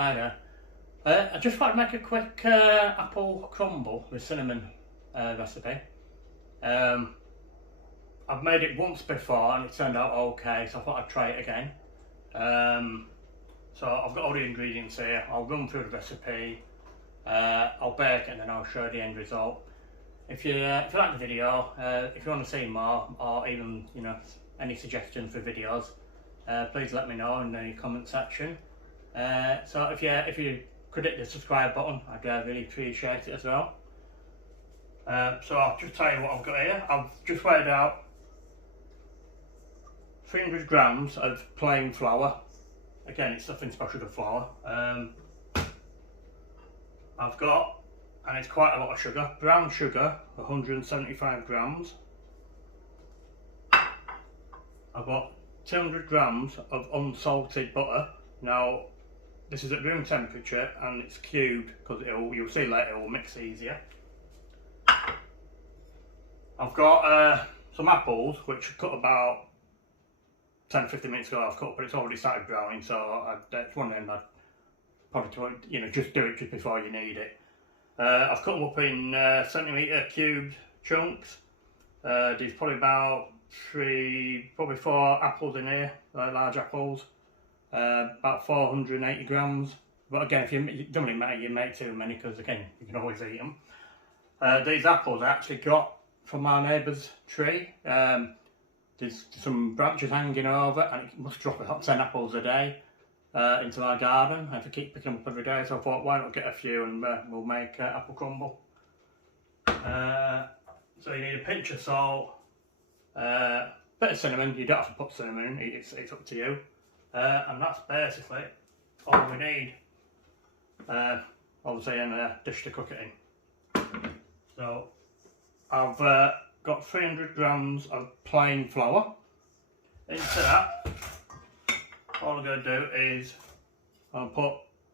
Hi there. I just thought I'd make a quick apple crumble with cinnamon recipe. I've made it once before and it turned out okay, so I thought I'd try it again. So I've got all the ingredients here. I'll run through the recipe, I'll bake it and then I'll show the end result. If you like the video, if you want to see more or even any suggestions for videos, please let me know in the comment section. So if you could hit the subscribe button, I'd really appreciate it as well. So I'll just tell you what I've got here. I've just weighed out 300 grams of plain flour. Again, it's nothing special to flour. I've got, and it's quite a lot of sugar, brown sugar, 175 grams. I've got 200 grams of unsalted butter. Now, this is at room temperature and it's cubed because you'll see later it will mix easier. I've got some apples which I cut about 10-15 minutes ago. I've cut, but it's already started browning, so it's one of them I'd probably just do it just before you need it. I've cut them up in centimetre cubed chunks. There's probably about 4 apples in here, large apples. About 480 grams. But again, it doesn't really matter you make too many because again, you can always eat them. These apples I actually got from our neighbour's tree. There's some branches hanging over and it must drop about 10 apples a day into our garden. I have to keep picking them up every day, so I thought why not get a few and we'll make apple crumble. So you need a pinch of salt, bit of cinnamon. You don't have to put cinnamon in, it's up to you. And that's basically all we need. Obviously in a dish to cook it in. So I've got 300 grams of plain flour. Into that, all I'm going to do is I'll put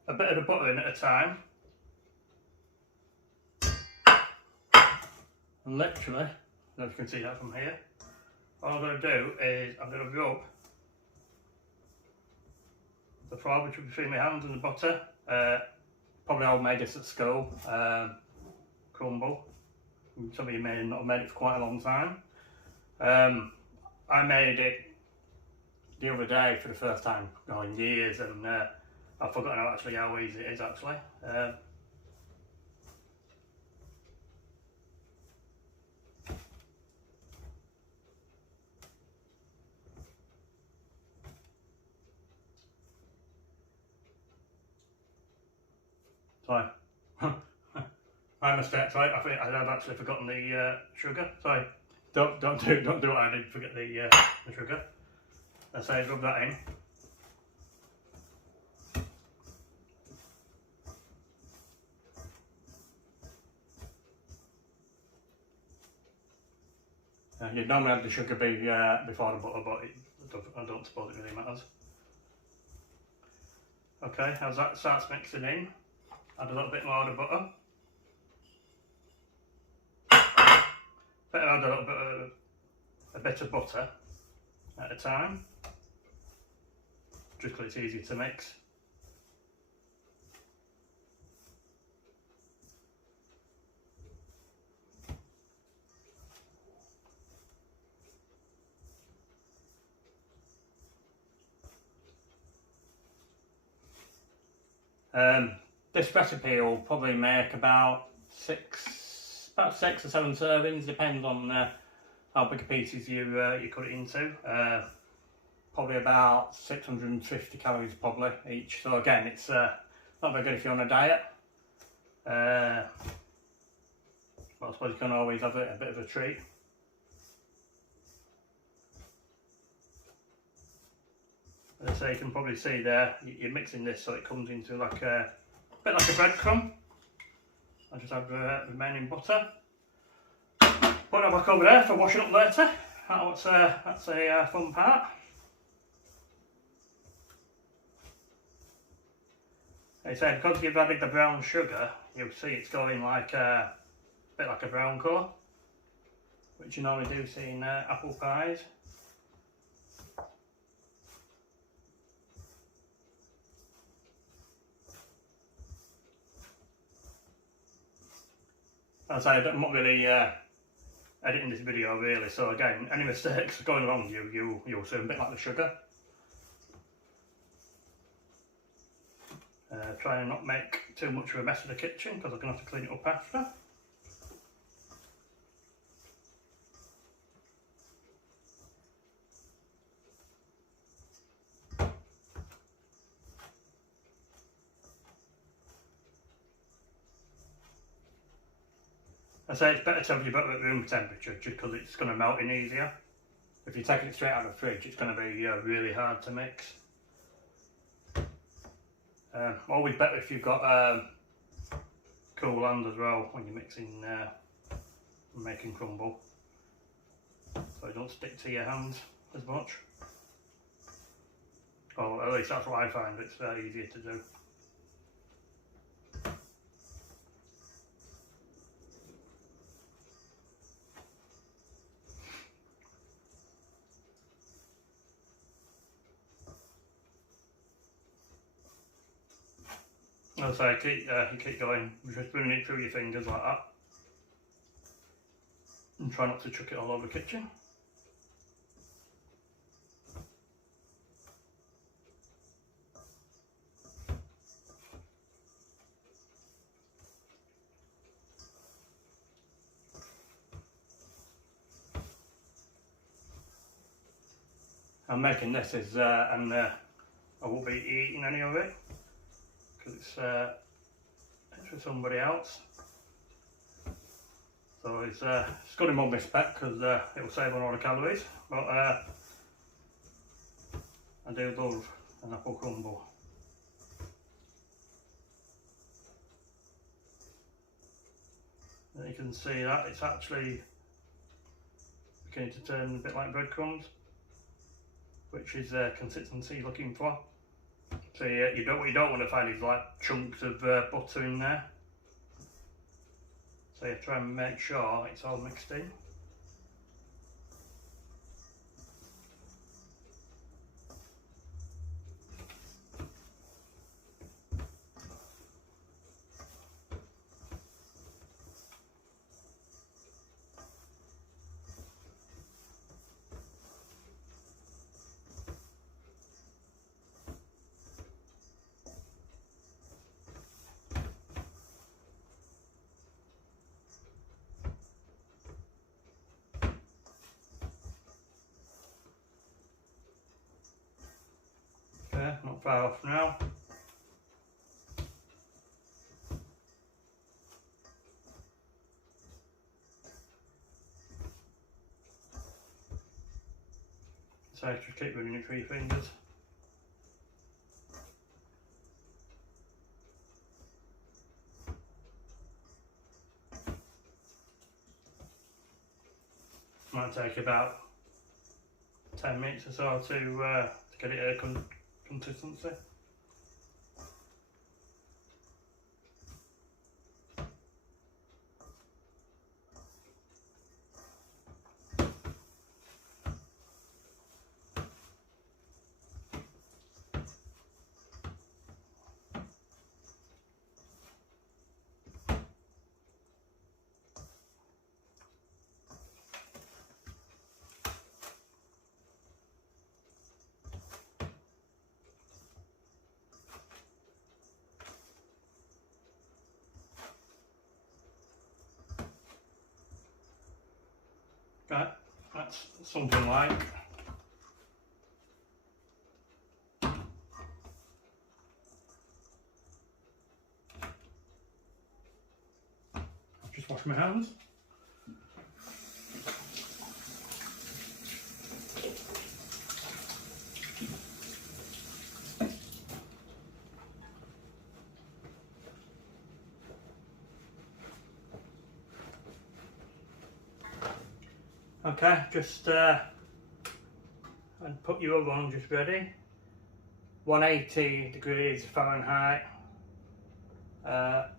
a bit of the butter in at a time. And literally, I don't know if you can see that from here, all I'm going to do is I'm going to rub the flour between my hands and the butter. Probably all made this at school, crumble. Some of you may not have made it for quite a long time. I made it the other day for the first time in years, and I've forgotten how easy it is actually. Sorry, my mistake. Sorry, I think I've actually forgotten the sugar. Sorry, don't do what I did. Forget the sugar. Let's say rub that in. You'd normally have the sugar be before the butter, but I don't suppose it really matters. Okay, as that starts mixing in, add a little bit more of the butter. Better add a bit of butter at a time, just because it's easy to mix. This recipe will probably make about 6 or 7 servings, depends on how big a pieces you cut it into. Probably about 650 calories probably each. So again, it's not very good if you're on a diet. But I suppose you can always have a bit of a treat. As I say, you can probably see there, you're mixing this so it comes into like a bit like a breadcrumb. I just add the remaining butter. Put that back over there for washing up later. That's a fun part. As I said, because you've added the brown sugar, you'll see it's going like a bit like a brown colour, which you normally do see in apple pies. As I say, I'm not really editing this video really, so again, any mistakes going wrong, you'll see a bit like the sugar. Try and not make too much of a mess of the kitchen because I'm going to have to clean it up after. I say it's better to have your butter at room temperature just because it's going to melt in easier. If you take it straight out of the fridge, it's going to be really hard to mix. Always better if you've got cool hand as well when you're mixing and making crumble, so it don't stick to your hands as much. Or at least that's what I find, it's easier to do. As I say, you keep going, just running it through your fingers like that, and try not to chuck it all over the kitchen. I'm making this and I won't be eating any of it because it's for somebody else. So it's good in one respect because it will save on all the calories, but I do love an apple crumble. And you can see that it's actually beginning to turn a bit like breadcrumbs, which is the consistency you're looking for. So what you don't want to find is like chunks of butter in there. So you try and make sure it's all mixed in. Okay, not far off now. So just keep running it through your fingers. Might take about 10 minutes or so to get it a consistency. Okay, that's something like. Just wash my hands. Okay, just and put your oven on just ready. 180 degrees Fahrenheit, and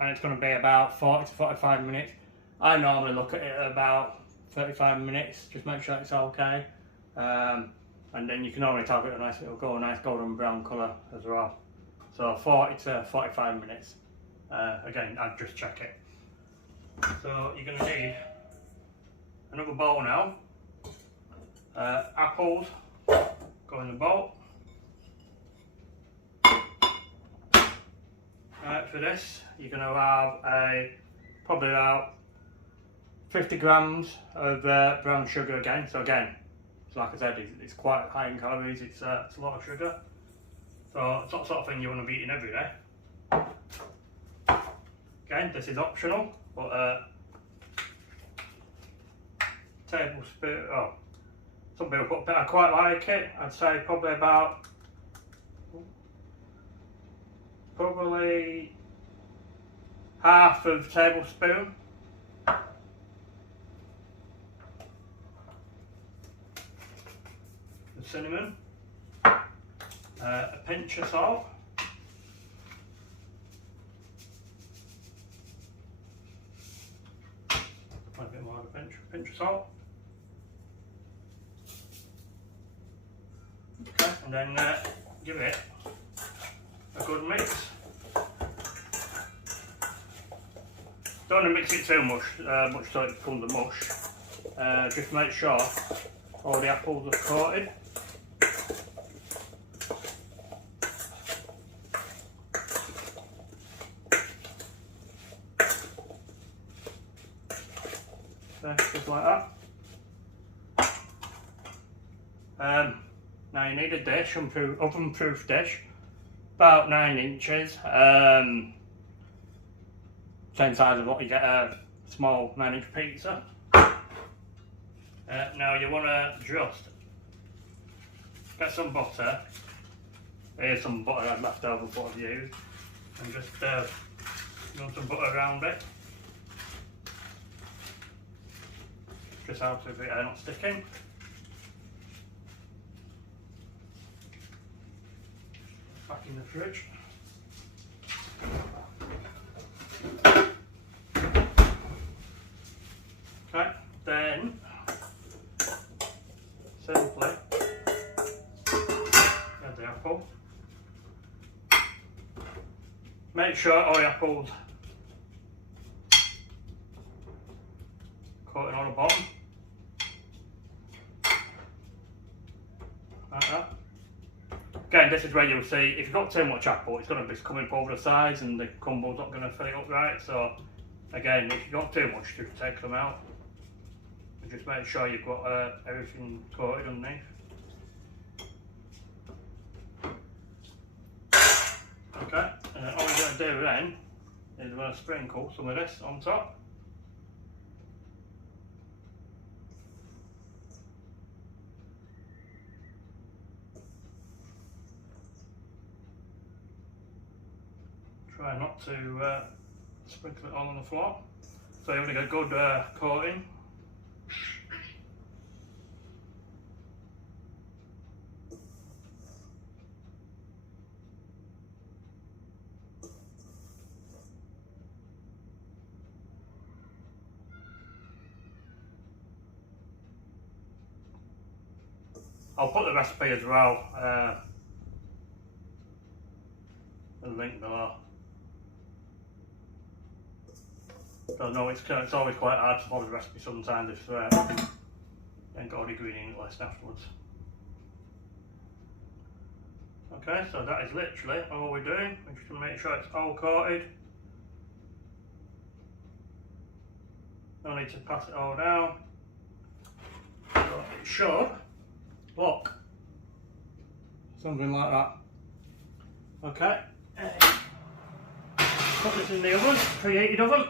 it's going to be about 40 to 45 minutes. I normally look at it at about 35 minutes, just make sure it's okay, and then you can already tell it it'll go a nice golden brown colour as well. So 40 to 45 minutes. Again, I'd just check it. So you're going to need another bowl now. Apples go in the bowl. For this, you're going to have probably about 50 grams of brown sugar again. So again, like I said, it's quite high in calories. It's a lot of sugar. So it's not the sort of thing you want to be eating every day. Again, this is optional, but tablespoon. Oh, some people put a bit. I quite like it. I'd say probably half of tablespoon. The cinnamon, a pinch of salt, a bit more of a pinch of salt. Okay, and then give it a good mix. Don't want to mix it too much so it becomes a mush. Just make sure all the apples are coated. Just like that. Now you need a dish, oven-proof dish, about 9 inches. Same size as what you get a small 9-inch pizza. Now you want to just get some butter. Here's some butter I've left over, but I've used, and just run some butter around it. Just out of it, not sticking. Back in the fridge. Okay, then simply add the apple. Make sure all the apples coating on the bottom. Like that. Again, this is where you'll see if you've got too much apple, it's going to be coming up over the sides and the crumble's not going to fill it up right. So again, if you've got too much, just take them out. And just make sure you've got everything coated underneath. Okay, and all we're going to do then is we're going to sprinkle some of this on top. Try not to sprinkle it all on the floor. So you want to get a good coating. I'll put the recipe as well, the link below. So I know it's always quite hard to follow the recipe sometimes if you ain't got all the ingredient list afterwards. Okay, so that is literally all we're doing. We're just going to make sure it's all coated. No need to pass it all down. So it should look something like that. Okay. Put this in the oven, preheated oven.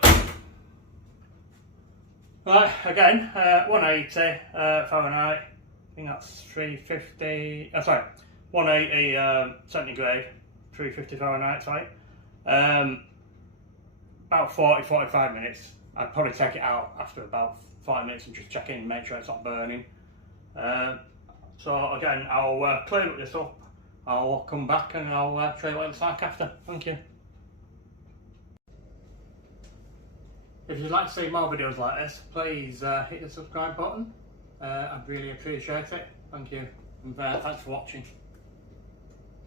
Right, again, 180 Fahrenheit, I think that's 350, 180 centigrade, 350 Fahrenheit, sorry. About 40-45 minutes. I'd probably take it out after about 5 minutes and just check in and make sure it's not burning. So again, I'll clear this up, I'll come back and I'll show you what it's like after. Thank you. If you'd like to see more videos like this, please hit the subscribe button. I'd really appreciate it. Thank you, and thanks for watching.